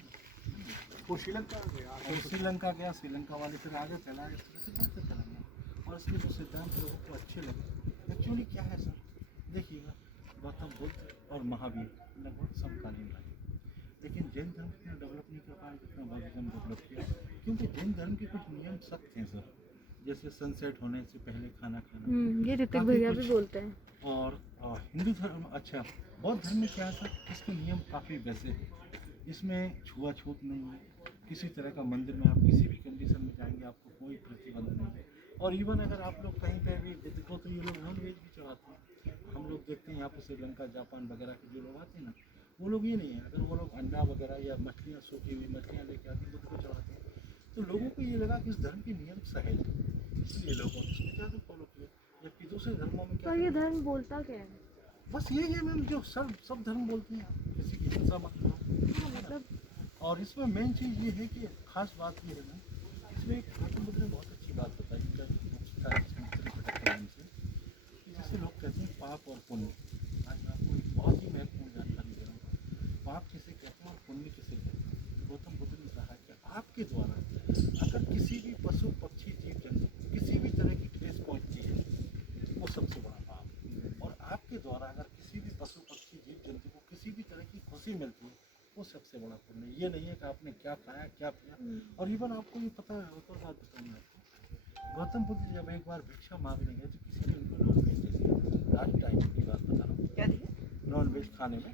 वो श्रीलंका गया, और श्रीलंका गया, श्रीलंका वाले फिर आगे चला, इस तरह से बढ़ते चलेंगे। और इसके जो सिद्धांत लोगों को अच्छे लगे। एक्चुअली क्या है सर, देखिएगा गौतम बुद्ध और महावीर लगभग समकालीन रहे, लेकिन जैन धर्म इतना डेवलप नहीं कर पाया जितना बौद्धिज्म डेवलप किया, क्योंकि जैन धर्म के कुछ नियम सख्त हैं सर, जैसे सनसेट होने से पहले खाना खाना, ये ऋतिक काफी भैया कुछ। भी बोलते हैं। और हिंदू धर्म, अच्छा बौद्ध धर्म में क्या है सर, इसके नियम काफ़ी वैसे हैं, इसमें छुआछूत नहीं है, किसी तरह का मंदिर में आप किसी भी कंडीशन में जाएंगे आपको कोई प्रतिबंध नहीं है। और इवन अगर आप लोग कहीं पे भी देखो तो ये लोग नॉन वेज भी चढ़ाते हैं। हम लोग देखते हैं यहाँ पर श्रीलंका जापान वगैरह के जो लोग आते हैं ना, वो लोग ये नहीं है, अगर वो लोग अंडा वगैरह या मछलियाँ, सूखी हुई मछलियाँ लेके आते हैं बुद्ध को चढ़ाते हैं, तो लोगों को ये लगा कि इस धर्म के नियम सहज है, इसलिए लोगों ने इसको ज़्यादा फॉलो किया। जबकि दूसरे धर्मों में क्या पर ये धर्म बोलता क्या है? बस यही है मैम, जो सब धर्म बोलते हैं, किसी की हिंसा मत करो। हाँ, मतलब और इसमें मेन चीज़ ये है कि खास बात ये है ना, इसमें गौतम बुद्ध ने बहुत अच्छी बात बताई कि जैसे लोग कहते हैं पाप और पुण्य। आज मैं आपको एक बहुत ही महत्वपूर्ण जानकारी दे रहा हूँ, पाप किसे कहते हैं और पुण्य किसे कहते हैं। गौतम बुद्ध ने कहा कि आपके द्वारा अगर किसी भी पशु पक्षी जीव जंतु किसी भी तरह की ठेस पहुँचती है वो सबसे बड़ा पाप, और आपके द्वारा अगर किसी भी पशु पक्षी जीव जंतु को किसी भी तरह की खुशी मिलती है वो सबसे बड़ा पुण्य। ये नहीं है कि आपने क्या खाया क्या पिया। और इवन आपको ये पता है, एक और बात बताऊँगा आपको, गौतम बुद्ध जब एक बार भिक्षा मांगने गए तो किसी ने उनको नॉन वेज दे दिया। लास्ट टाइम की बात बता रहा हूँ, क्या दिया? नॉन वेज खाने में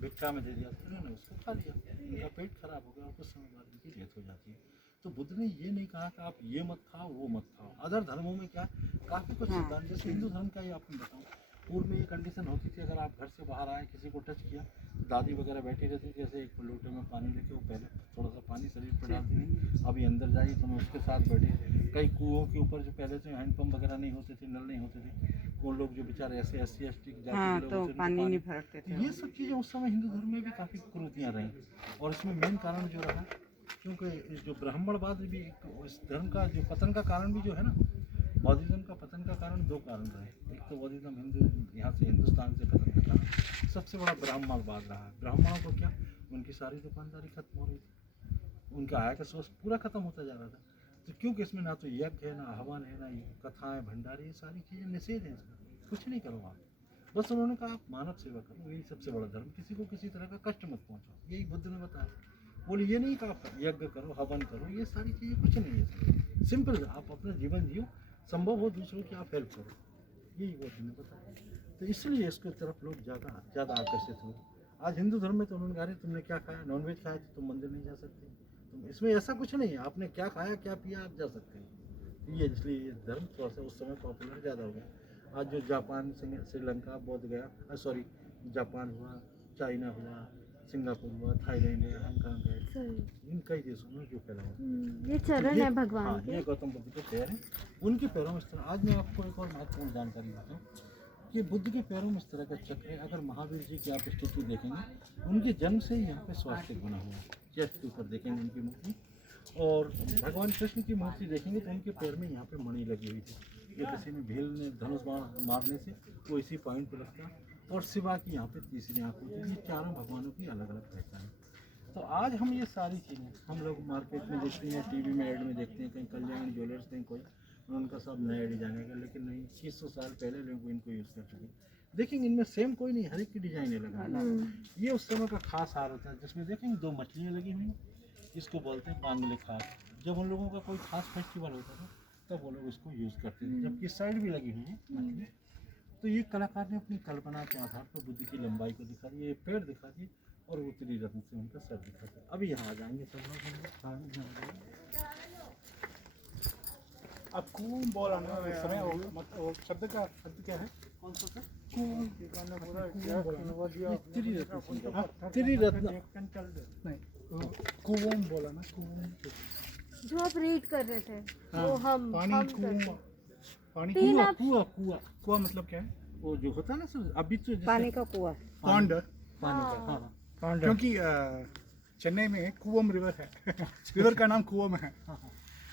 भिक्षा में दे दिया, तो उन्होंने उसको खा लिया, उनका पेट खराब हो गया और कुछ समय बाद उनकी डेथ हो जाती है। तो बुद्ध ने ये नहीं कहा कि आप ये मत खाओ वो मत खाओ। अदर धर्मों में क्या काफ़ी कुछ सिद्धांत, जैसे हिंदू धर्म का ही आपको बताऊँ, पूर्व में ये कंडीशन होती थी, अगर आप घर से बाहर आए किसी को टच किया, दादी वगैरह बैठी रहती थी, जैसे एक लोटे में पानी लेके वो पहले थोड़ा सा पानी शरीर पर डालती थी, अभी अंदर जाइए तो मैं उसके साथ बैठी। कई कुओं के ऊपर जो पहले तो हैंडपम्प वगैरह नहीं होते थे, नल नहीं होते थे, वो लोग जो बेचारे ऐसे SC ST जाति हाँ, के लोग तो होते थे, पानी नहीं भरते थे। ये सब चीज़ें उस समय हिंदू धर्म में भी काफ़ी कुरीतियाँ रहीं। और इसमें मेन कारण जो रहा, क्योंकि जो ब्राह्मणवाद भी एक इस धर्म का जो पतन का कारण भी जो है ना, बौद्धिज्म का पतन का कारण दो कारण रहे। एक तो बौद्धिज्म हिंदू यहाँ से हिंदुस्तान से पतन का कारण सबसे बड़ा ब्राह्मणवाद रहा। ब्राह्मणों को क्या, उनकी सारी दुकानदारी खत्म हो रही थी, उनका आय का सोर्स पूरा खत्म होता जा रहा था। तो क्योंकि इसमें ना तो यज्ञ है, ना हवन है, ना कथाएँ भंडारी, ये सारी चीज़ें निषेध हैं इसमें। कुछ नहीं करो आप, बस उन्होंने कहा आप मानव सेवा करो, यही सबसे बड़ा धर्म, किसी को किसी तरह का कष्ट मत पहुँचाओ, यही बुद्ध ने बताया। बोले ये नहीं कहा आप यज्ञ करो, हवन करो, ये सारी चीज़ें कुछ नहीं है। सिंपल, आप अपना जीवन जियो, संभव हो दूसरों की आप हेल्प करो, यही बुद्ध ने बताया। तो इसलिए इसके तरफ लोग ज़्यादा आकर्षित हुए। आज हिंदू धर्म में तो उन्होंने कहा तुमने क्या खाया, नॉनवेज खाया तो तुम मंदिर नहीं जा सकते, तुम इसमें ऐसा कुछ नहीं है, आपने क्या खाया क्या पिया आप जा सकते हैं। ये इसलिए ये धर्म थोड़ा सा उस समय पॉपुलर ज़्यादा हो गया। आज जो जापान, श्रीलंका, बौद्ध गया, जापान हुआ, चाइना हुआ, सिंगापुर हुआ, थाईलैंड है, हांगकांग है, सही। इन कई देशों में जो फैला हुआ ये चरण है भगवान हाँ, के। ये गौतम बुद्ध के पैर हैं, उनके पैरों में इस तरह। आज मैं आपको एक और महत्वपूर्ण जानकारी देता हूँ कि बुद्ध के पैरों में इस तरह का चक्र है। अगर महावीर जी की आप स्थिति देखेंगे, उनके जन्म से ही यहाँ पे स्वास्तिक बना हुआ है, चेस्ट के ऊपर देखेंगे उनकी मूर्ति। और भगवान कृष्ण की मूर्ति देखेंगे तो उनके पैर में यहाँ पे मणि लगी हुई थी, जो किसी ने भील ने धनुष मारने से वो इसी पॉइंट पर लगता। और शिवा की यहाँ पे तीसरी आँख होती है। ये चारों भगवानों की अलग अलग पहचान है। तो आज हम ये सारी चीज़ें हम लोग मार्केट में देखते हैं, टीवी में ऐड में देखते हैं, कहीं कल्याण ज्वेलर्स, कहीं कोई, उनका सब नया डिजाइन है, लेकिन नहीं, 600 साल पहले लोग इनको यूज़ कर चुके। देखेंगे इनमें सेम कोई नहीं, हर एक की डिजाइन अलग है। ये उस समय का खास हार होता है, जिसमें देखेंगे 2 मछलियाँ लगी हुई हैं, इसको बोलते हैं बांगले खास। जब उन लोगों का कोई खास फेस्टिवल होता था तब वो लोग इसको यूज़ करते थे, जबकि साइड भी लगी हुई है मछली। तो ये कलाकार ने अपनी कल्पना के आधार पर बुद्ध की लंबाई को दिखा दिया, ये पेड़ दिखा दिए और उत्तरी रत्न से उनका सर दिखा दिया। अभी यहाँ आ जाएंगे सब लोग, हम लोग अब कूम बोला ना इस समय, वो शब्द का शब्द क्या है? कौन सा सर? त्रिरत्न कुओम बोला ना, कुओम जो आप रीड कर रहे थे हाँ, वो हम पानी कर रहे कुआं, पानी तीन कुआं, आप- कुआं कुआं मतलब क्या है? वो जो होता है ना सर, अभी तो जैसे पानी का कुआं। पॉन्ड, पानी का, हाँ हाँ, क्योंकि चेन्नई में कुवम रिवर है रिवर का नाम कुवम है।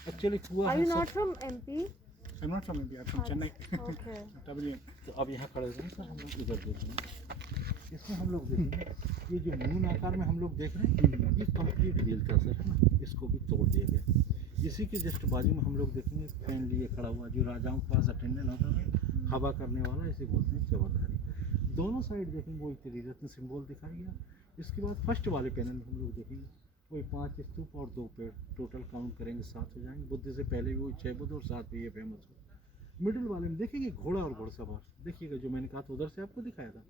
एक्चुअली कुआ आर है you sir. Not from MP? I am not from India, from Chennai okay. W. तो अब यहाँ खड़े हैं सर, हम लोग इधर देखेंगे, इसमें हम लोग देखेंगे ये जो मून आकार में हम लोग देख रहे हैं, ये कंप्लीट व्हील था सर, है ना, इसको भी तोड़ दिया गया। इसी के जस्ट बाजू में हम लोग देखेंगे फैन लिए खड़ा हुआ, जो राजाओं के पास अटेंडेंट होता था, हवा करने वाला, इसे बोलते हैं चौधारी। दोनों साइड देखेंगे वही त्रिरत्न सिंबल दिखाई गया। इसके बाद फर्स्ट वाले पैनल में हम लोग देखेंगे वही 5 स्तूप और 2 पेड़, टोटल काउंट करेंगे 7 हो जाएंगे। बुद्ध से पहले भी वही 6 बुद्ध और 7 भी ये फेमस हो। मिडिल वाले में देखेंगे घोड़ा और घोड़सवार, देखिएगा जो मैंने कहा था उधर से आपको दिखाया था,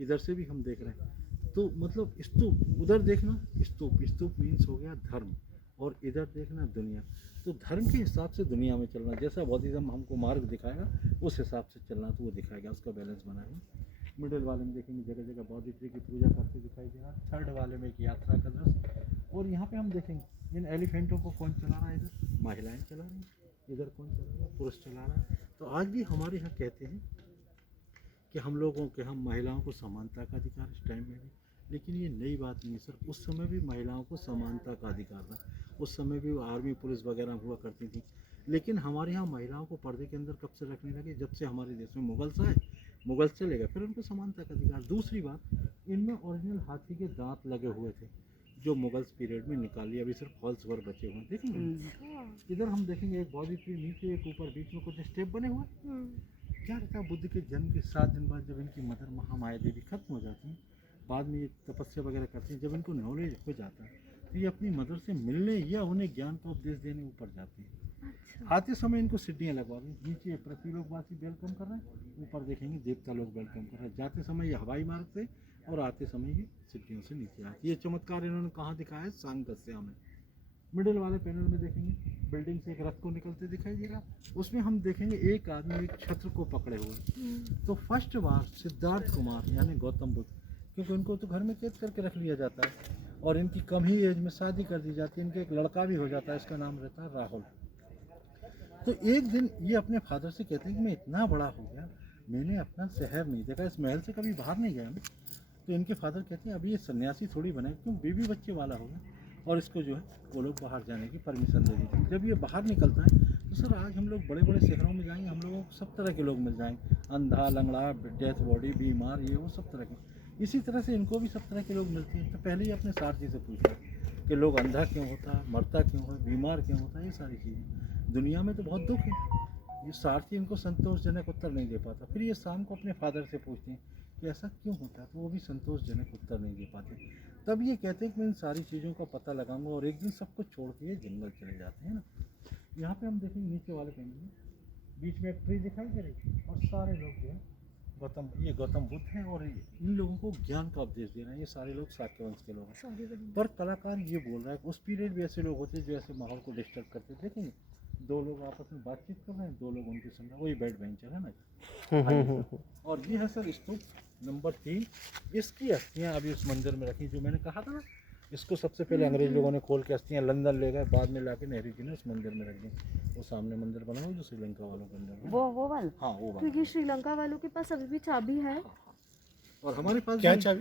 इधर से भी हम देख रहे हैं। तो मतलब स्तूप उधर देखना, स्तूप मीन्स हो गया धर्म, और इधर देखना दुनिया। तो धर्म के हिसाब से दुनिया में चलना, जैसा बौद्धिज्म हमको मार्ग दिखाएगा उस हिसाब से चलना, तो वो दिखाएगा, उसका बैलेंस बनाएगा। मिडिल वाले में देखेंगे जगह जगह बौद्ध ट्री की पूजा करते दिखाई दे रहा है। थर्ड वाले में एक यात्रा का दृश्य, और यहाँ पे हम देखेंगे इन एलिफेंटों को कौन चला रहा है, इधर महिलाएं चला रही हैं, इधर कौन चला रहा है, पुरुष चला रहा है। तो आज भी हमारे यहाँ कहते हैं कि हम लोगों के, हम महिलाओं को समानता का अधिकार इस टाइम में भी, लेकिन ये नई बात नहीं सर, उस समय भी महिलाओं को समानता का अधिकार था। उस समय भी आर्मी पुलिस वगैरह हुआ करती थी, लेकिन हमारे यहाँ महिलाओं को पर्दे के अंदर कब से रखने लगे, जब से हमारे देश में मुगल्स आए, मुगल चले गए, फिर उनको समानता का अधिकार। दूसरी बात, इनमें ओरिजिनल हाथी के दांत लगे हुए थे, जो मुगल्स पीरियड में निकाल लिया, अभी सिर्फ फॉल्स वर बचे हुए हैं। देखेंगे इधर हम देखेंगे एक बॉडी ट्री नीचे, एक ऊपर, बीच में कुछ स्टेप बने हुए हैं। क्या रहता है, बुद्ध के जन्म के 7 दिन बाद जब इनकी मदर महामाया देवी खत्म हो जाती हैं, बाद में ये तपस्या वगैरह करती हैं, जब इनको नॉलेज हो जाता है तो ये अपनी मदर से मिलने या उन्हें ज्ञान का उपदेश देने ऊपर जाती है। आते समय इनको सीढ़ियाँ लगवा दी, नीचे पृथ्वी लोकवासी वेलकम कर रहे हैं, ऊपर देखेंगे देवता लोग वेलकम कर रहे हैं। जाते समय ये हवाई मार्ग से और आते समय ये सीढ़ियों से नीचे आती है। ये चमत्कार इन्होंने कहाँ दिखाया है, सांगत्या में। मिडिल वाले पैनल में देखेंगे बिल्डिंग से एक रथ को निकलते दिखाई देगा, उसमें हम देखेंगे एक आदमी एक छत्र को पकड़े हुए। तो फर्स्ट बार सिद्धार्थ कुमार यानी गौतम बुद्ध, क्योंकि उनको तो घर में कैद करके रख लिया जाता है और इनकी कम ही एज में शादी कर दी जाती है, इनका एक लड़का भी हो जाता है, इसका नाम रहता है राहुल। तो एक दिन ये अपने फादर से कहते हैं कि मैं इतना बड़ा हो गया, मैंने अपना शहर नहीं देखा, इस महल से कभी बाहर नहीं गया मैं। तो इनके फादर कहते हैं अभी ये सन्यासी थोड़ी बने, क्यों बीवी बच्चे वाला हो गया और इसको जो है वो लोग बाहर जाने की परमिशन दे दी थी। जब ये बाहर निकलता है तो सर आज हम लोग बड़े बड़े शहरों में जाएंगे, हम लोगों को सब तरह के लोग मिल जाएंगे, अंधा, लंगड़ा, डेथ बॉडी, बीमार, ये वो सब तरह के। इसी तरह से इनको भी सब तरह के लोग मिलते हैं। तो पहले ही अपने सारथी से पूछा कि लोग अंधा क्यों होता है, मरता क्यों है, बीमार क्यों होता है, ये सारी चीज़ें दुनिया में तो बहुत दुख है। ये सारथी इनको संतोषजनक उत्तर नहीं दे पाता। फिर ये शाम को अपने फादर से पूछते हैं कि ऐसा क्यों होता है, तो वो भी संतोषजनक उत्तर नहीं दे पाते। तब ये कहते हैं कि मैं इन सारी चीज़ों का पता लगाऊंगा और एक दिन सब कुछ छोड़ के ये जंगल चले जाते हैं ना। यहाँ पे हम देखेंगे नीचे वाले पेन में बीच में एक ट्री दिखाई दे रही और सारे लोग जो है गौतम बुद्ध हैं और इन लोगों को ज्ञान का उपदेश दे रहे हैं। ये सारे लोग शाक्य वंश के लोग हैं। पर कलाकार ये बोल रहा है कि उस पीरियड भी ऐसे लोग होते हैं जो ऐसे माहौल को डिस्टर्ब करते। देखेंगे दो लोग आपस में बातचीत कर रहे हैं, दो लोग उनके संग, वही बैक बेंचर है ना। और ये है सर स्तूप नंबर 3। इसकी अस्थियाँ अभी उस मंदिर में रखी, जो मैंने कहा था ना, इसको सबसे पहले अंग्रेज लोगों ने खोल के अस्थियाँ लंदन ले गए, बाद में लाके नेहरू जी ने उस मंदिर में रख दी। वो सामने मंदिर बना हुआ जो श्रीलंका वालों के अंदर है। वो वाला। हाँ वो वाला। क्योंकि श्रीलंका वालों के पास अभी भी चाबी है। और हमारे पास क्या भी- चाबी?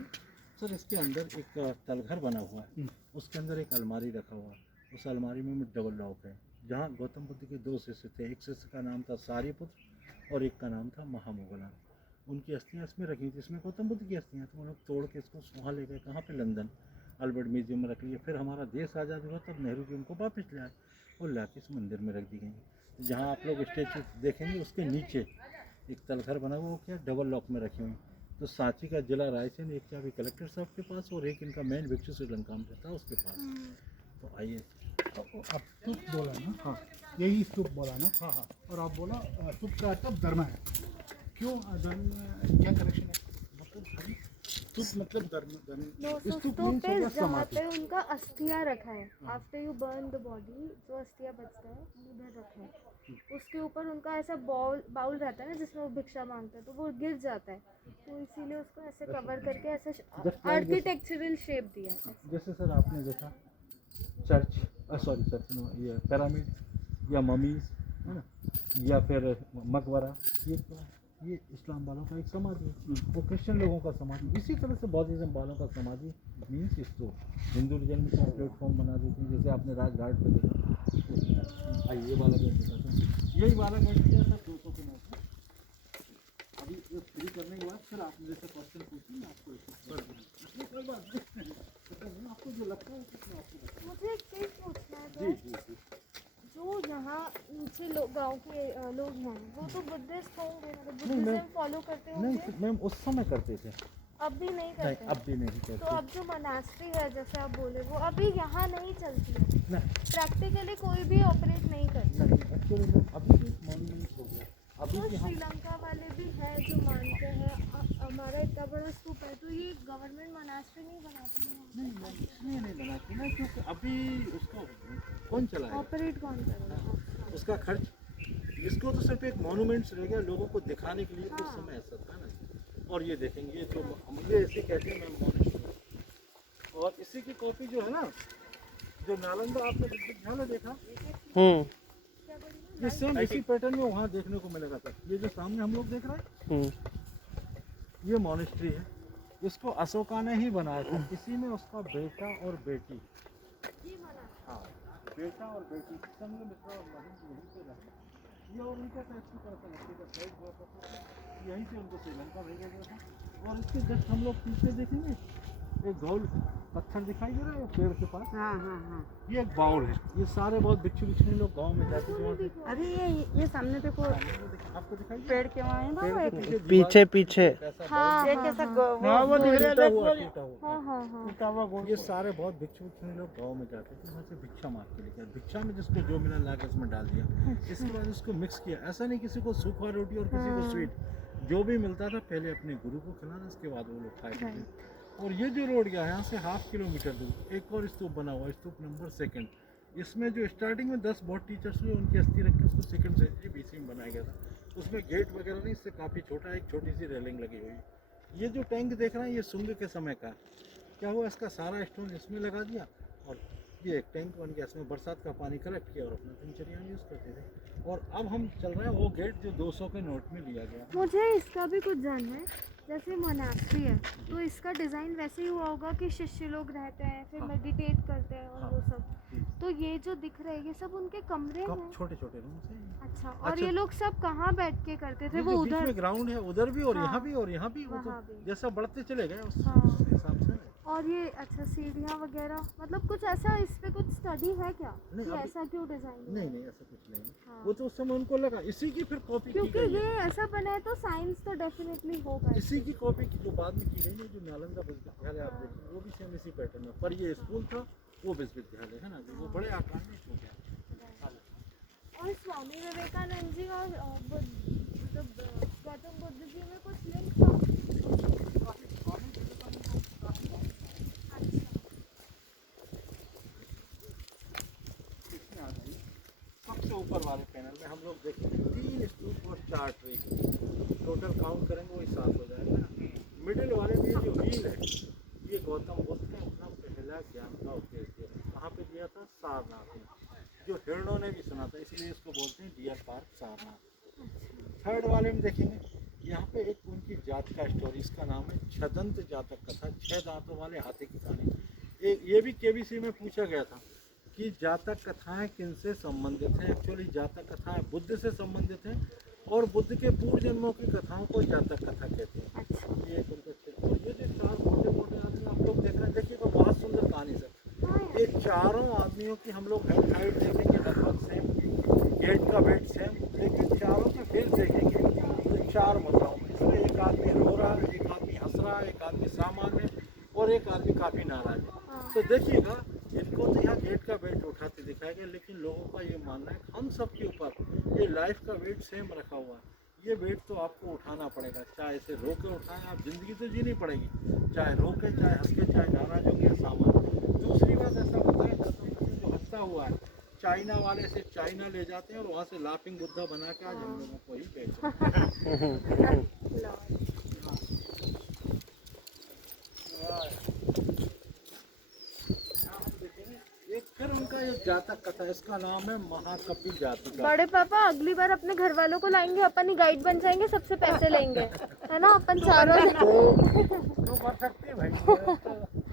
सर इसके अंदर एक तलघर बना हुआ है, उसके अंदर एक अलमारी रखा हुआ है। उस अलमारी में डबल लॉक है, जहाँ गौतम बुद्ध के 2 शिष्य थे। एक शिष्य का नाम था सारिपुत्र और एक का नाम था महामोगला। उनकी अस्थियाँ इसमें रखी थी। इसमें गौतम बुद्ध की अस्थियाँ थी। वो लोग तोड़ के इसको वहाँ ले गए, कहाँ पे, लंदन अल्बर्ट म्यूजियम में रख लिया। फिर हमारा देश आज़ाद हुआ तब नेहरू जी उनको वापस ले आए और लाके इस मंदिर में रख दी गई। जहाँ आप लोग स्टेचू देखेंगे उसके नीचे एक तलघर बना हुआ, वो क्या डबल लॉक में रखी हुई। तो सांची का जिला रायसेन एक चाबी कलेक्टर साहब के पास और एक इनका मेन भिक्षु श्रीलंका में रहता है उसके पास। तो आइए। आप स्तूप बोला ना? हाँ, यही स्तूप बोला ना? हाँ हाँ। और आप बोला स्तूप का मतलब धर्म है। क्यों धर्म, क्या कनेक्शन है? मतलब स्तूप मतलब धर्म। स्तूप पे जहाँ पे उनका अस्थिया रखा है, after you burn the body जो अस्थिया बचता है उधर रखा है। उसके ऊपर उनका ऐसा बाउल रहता है ना जिसमें वो भिक्षा मांगता है, तो वो गिर जाता है, तो इसीलिए उसको ऐसे कवर करके ऐसे आर्किटेक्चरल शेप दिया है। जैसे सर आपने देखा चर्च, सॉरी चर्च, ये पिरामिड या ममीज है ना, या फिर मकबरा, ये इस्लाम वालों का एक समाधि है, वो क्रिश्चियन लोगों का समाधि। इसी तरह से बौद्धिज्म वालों का समाधि मीन्स स्तूप। हिंदू रिलीजन में क्या प्लेटफॉर्म बना देती है, जैसे आपने राजघाट पे देखा। ये वाला गेट दिखाता हूँ, यही वाला गेट दिया था 200 के नोट में। अभी ये फ्री करने के बाद फिर आपने जैसे क्वेश्चन पूछी ना, आपको कोई बात नहीं, आपको जो लगता है उसमें आपको लगता है। मुझे एक चीज़ पूछना है जी जी जी। जो यहाँ नीचे गांव के लोग हैं वो तो बुद्धिस्ट होंगे, मतलब नहीं, बुद्धिज्म फॉलो करते होंगे। नहीं मैम, उस समय करते थे, अब भी नहीं नहीं करते। अब भी नहीं तो करते। अब जो मोनास्ट्री है जैसे आप बोले वो अभी यहाँ नहीं चलती है, नहीं प्रैक्टिकली कोई भी ऑपरेट नहीं करता। नहीं, एक्चुअली मैम अभी भी मॉन्यूमेंट हो गया। अभी तो भी हम श्रीलंका वाले भी हैं जो मानते हैं हमारा इतना बड़ा स्तूप है, तो ये गवर्नमेंट मोनास्ट्री नहीं बनाती है, नहीं मैम इसलिए नहीं बनाती ना, क्योंकि अभी उसको कौन चलाएगा, ऑपरेट कौन करेगा? उसका खर्च। इसको तो सिर्फ एक मॉन्यूमेंट्स रह गया लोगों को दिखाने के लिए। उस हाँ। समय ऐसा था ना। और ये देखेंगे तो हम ये ऐसे कहते हैं मैम मॉन्यूमेंट। और इसी की कॉपी जो है ना, जो नालंदा आपने ध्यान में देखा, ये सेम इसी पैटर्न में वहाँ देखने को मिलेगा सर। ये जो सामने हम लोग देख रहे हैं, ये मॉनेस्ट्री है, इसको अशोका ने ही बनाया था। इसी में उसका बेटा और बेटी, हाँ बेटा और बेटी संग मित्रा और महीन यहीं पे रहे। ये और उनका टैक्सी का फ्लाइट हुआ था, यहीं से उनको श्रीलंका भेजा गया था। और इसके जस्ट हम लोग पीछे देखेंगे एक गोल पत्थर दिखाई दे रहा है पेड़ के पास, हाँ हाँ हाँ। ये एक बाउल है। ये सारे बहुत भिक्षु भिक्षुणी लोग गाँव में जाते थे। अरे ये सामने देखो, आपको दिखाई दे पेड़ के वहाँ है ना वो एक। पीछे पीछे हाँ एक ऐसा वो टूटा हुआ। हाँ हाँ हाँ। ये सारे बहुत भिक्षु भिक्षुणी लोग गाँव में जाते थे, वहाँ से भिक्षा मार के लेके आए। भिक्षा में जिसको जो मिला ला के उसमें डाल दिया, इसके बाद उसको मिक्स किया। ऐसा नहीं किसी को सूखा रोटी और किसी को स्वीट, जो भी मिलता था पहले अपने गुरु को खिलाना, उसके बाद वो लोग खाए थे। और ये जो रोड गया है यहाँ से 1/2 किलोमीटर दूर एक और स्तूप बना हुआ है, स्तूप नंबर 2। इसमें जो स्टार्टिंग में 10 बहुत टीचर्स हुए उनकी अस्थि रख के उसको सेकंड सेंचुरी बीसी में बनाया गया था। उसमें गेट वगैरह नहीं, इससे काफ़ी छोटा एक छोटी सी रेलिंग लगी हुई। ये जो टैंक देख रहे हैं ये सुंग के समय का है। क्या हुआ, इसका सारा स्टोन इसमें लगा दिया और ये एक टैंक बन गया। इसमें बरसात का पानी कलेक्ट किया और अपना दिनचर्या में यूज़ करते थे। और अब हम चल रहे हैं वो गेट जो 200 के नोट में लिया गया। मुझे इसका भी कुछ जानना है। जैसे मोनास्ट्री है तो इसका डिज़ाइन वैसे ही हुआ होगा कि शिष्य लोग रहते हैं फिर हाँ। मेडिटेट करते हैं और हाँ। वो सब। तो ये जो दिख रहे हैं ये सब उनके कमरे हैं? छोटे छोटे रूम थे। अच्छा, और अच्छा। ये लोग सब कहाँ बैठ के करते थे? ये वो जो बीच उधर में ग्राउंड है उधर भी और हाँ। यहाँ भी और यहाँ भी, वो वहाँ तो भी। जैसा बढ़ते चले गए उस हाँ। हिसाब से। और ये अच्छा सीढ़ियाँ वगैरह, मतलब कुछ ऐसा इस पे कुछ स्टडी है क्या नहीं, कि अभी- ऐसा क्यों डिज़ाइन? नहीं ऐसा कुछ नहीं। हाँ। वो तो उस समय उनको लगा इसी की फिर कॉपी की क्योंकि गई ये है। ऐसा बना है तो साइंस तो डेफिनेटली होगा। इसी की कॉपी की जो बाद में की गई है, जो नालंदा विश्वविद्यालय आप देखिए वो भी सेम इसी पैटर्न में, पर ये स्कूल था वो विश्वविद्यालय है ना, वो बड़े आकार में हो गया। और स्वामी विवेकानंद जी और मतलब गौतम बुद्ध जी में कुछ लिंक था? सबसे ऊपर वाले पैनल में हम लोग देखेंगे 3 स्तूप और 4 ट्री। टोटल काउंट करेंगे वही 7 हो जाएगा ना। मिडिल वाले में जो व्हील है ये गौतम बुद्ध ने अपना पहला ज्ञान का उपदेश दिया। कहाँ पे दिया था? सारनाथ में, जो हिरणों ने भी सुना था, इसलिए इसको बोलते हैं डियर पार्क सारनाथ। थर्ड वाले में देखेंगे यहाँ पे एक उनकी जात का स्टोरी, इसका नाम है छदंत जातक कथा, 6 दांतों वाले हाथी की कहानी। ये भी केबीसी में पूछा गया था कि जातक कथाएं किनसे संबंधित हैं। एक्चुअली जातक कथाएं बुद्ध से संबंधित हैं और बुद्ध के पूर्व जन्मों की कथाओं को जातक कथा कहते हैं। अच्छा। ये एक उनका क्षेत्र। और ये जो 4 मोटे मोटे आदमी आप लोग देख रहे हैं, देखिए तो बहुत सुंदर कहानी सर। ये चारों आदमियों की हम लोग हाइट देखेंगे लगभग सेम, गेट का वेट सेम, लेकिन चारों के फेस देखेंगे तो 4 मुद्राओं में। इसमें एक आदमी रो रहा है, एक आदमी हंस रहा है, एक आदमी सामान्य और एक आदमी काफ़ी नाराज है। तो देखिएगा इनको तो यहाँ वेट का वेट उठाते दिखाया गया, लेकिन लोगों का ये मानना है हम सब के ऊपर ये लाइफ का वेट सेम रखा हुआ है। ये वेट तो आपको उठाना पड़ेगा, चाहे इसे रो के उठाएं, आप जिंदगी तो जीनी पड़ेगी, चाहे रो के, चाहे हंस के, चाहे नाराज हो के, सामान। दूसरी बात ऐसा होता है जो हंसता हुआ है, चाइना वाले से चाइना ले जाते हैं और वहाँ से लाफिंग बुद्धा बना के आज हम लोगों को ही बेचते हैं। एक फिर उनका एक जातक कथा, इसका नाम है महाकपि जातिका। बड़े पापा अगली बार अपने घर वालों को लाएंगे, अपन ही गाइड बन जाएंगे, सबसे पैसे लेंगे, है ना? अपन चारों तो कर सकते हैं भाई।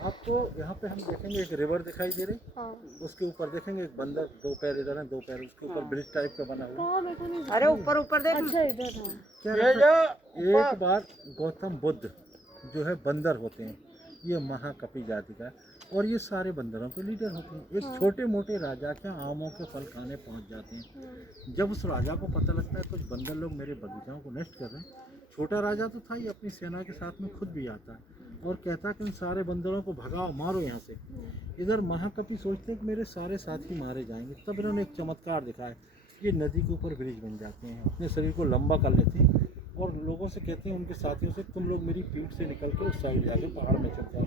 आपको यहाँ पे हम देखेंगे एक रिवर दिखाई दे रही, हाँ। उसके ऊपर देखेंगे एक बंदर, 2 पैर इधर है, 2 पैर उसके ऊपर ब्रिज टाइप का बना हुआ। कहाँ देखो नहीं? अरे ऊपर ऊपर देख। अच्छा इधर हाँ। क्या रहता है? एक बार गौतम बुद्ध जो है बंदर होते हैं, ये महाकपि जाति का, और ये सारे बंदरों के लीडर होते हैं। एक छोटे मोटे राजा के आमों के फल खाने पहुंच जाते हैं। जब उस राजा को पता लगता है कुछ बंदर लोग मेरे बगीचाओं को नष्ट कर रहे हैं, छोटा राजा तो था, ये अपनी सेना के साथ में खुद भी आता है और कहता है कि इन सारे बंदरों को भगाओ, मारो यहाँ से। इधर महाकपि सोचते हैं कि मेरे सारे साथी मारे जाएंगे। तब इन्होंने एक चमत्कार दिखाया, ये नदी के ऊपर ब्रिज बन जाते हैं, अपने शरीर को लंबा कर लेते हैं और लोगों से कहते हैं, उनके साथियों से, तुम लोग मेरी पीठ से निकल के उस साइड जाके पहाड़ में चढ़ जाओ।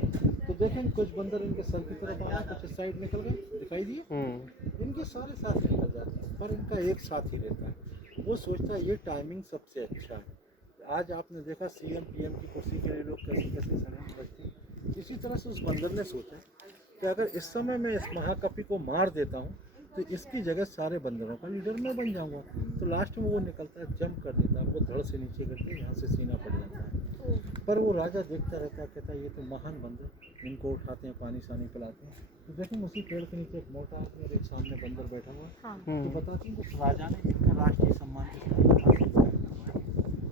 तो देखें कुछ बंदर इनके सर की तरफ आए, कुछ इस साइड निकल गए, दिखाई दिए। इनके सारे साथी निकल जाते हैं, पर इनका एक साथी रहता है, वो सोचता है ये टाइमिंग सबसे अच्छा है। आज आपने देखा CM PM की कुर्सी के लिए लोग कैसे कैसे षड्यंत्र रचते हैं। इसी तरह से उस बंदर ने सोचा कि अगर इस समय मैं इस महाकपि को मार देता हूँ तो इसकी जगह सारे बंदरों का लीडर मैं बन जाऊंगा। तो लास्ट में वो निकलता है, जंप कर देता है, वो धड़ से नीचे करके यहाँ से सीना पड़ जाता है। पर वो राजा देखता रहता है, कहता है ये तो महान बंदर, इनको उठाते हैं, पानी सानी पिलाते हैं। तो देखें उसी पेड़ के नीचे एक मोटा आदमी और एक सामने बंदर बैठा हुआ है। तो बताते हैं कि राजा ने इनका राष्ट्रीय सम्मान के साथ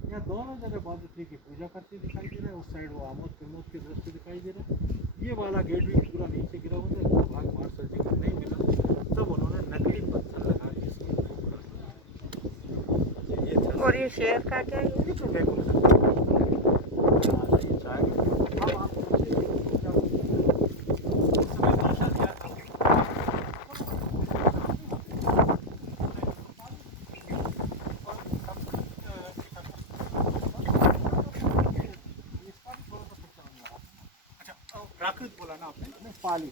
यहाँ दोनों जगह बौद्ध ट्री की पूजा करते दिखाई दे रहा है। उस साइड वो आमोद प्रमोद के दृश्य दिखाई दे रहा है। ये वाला गेट भी पूरा नीचे गिरा हुआ था, भाग मार्शल जी को नहीं मिला, तब उन्होंने नकली पत्थर लगा के इसमें ये था। और ये शेर का क्या है? ये तो देखो ये चाय अब आप सोचिए उस समय भाषा क्या था। प्राकृत बोला ना आपने, पाली।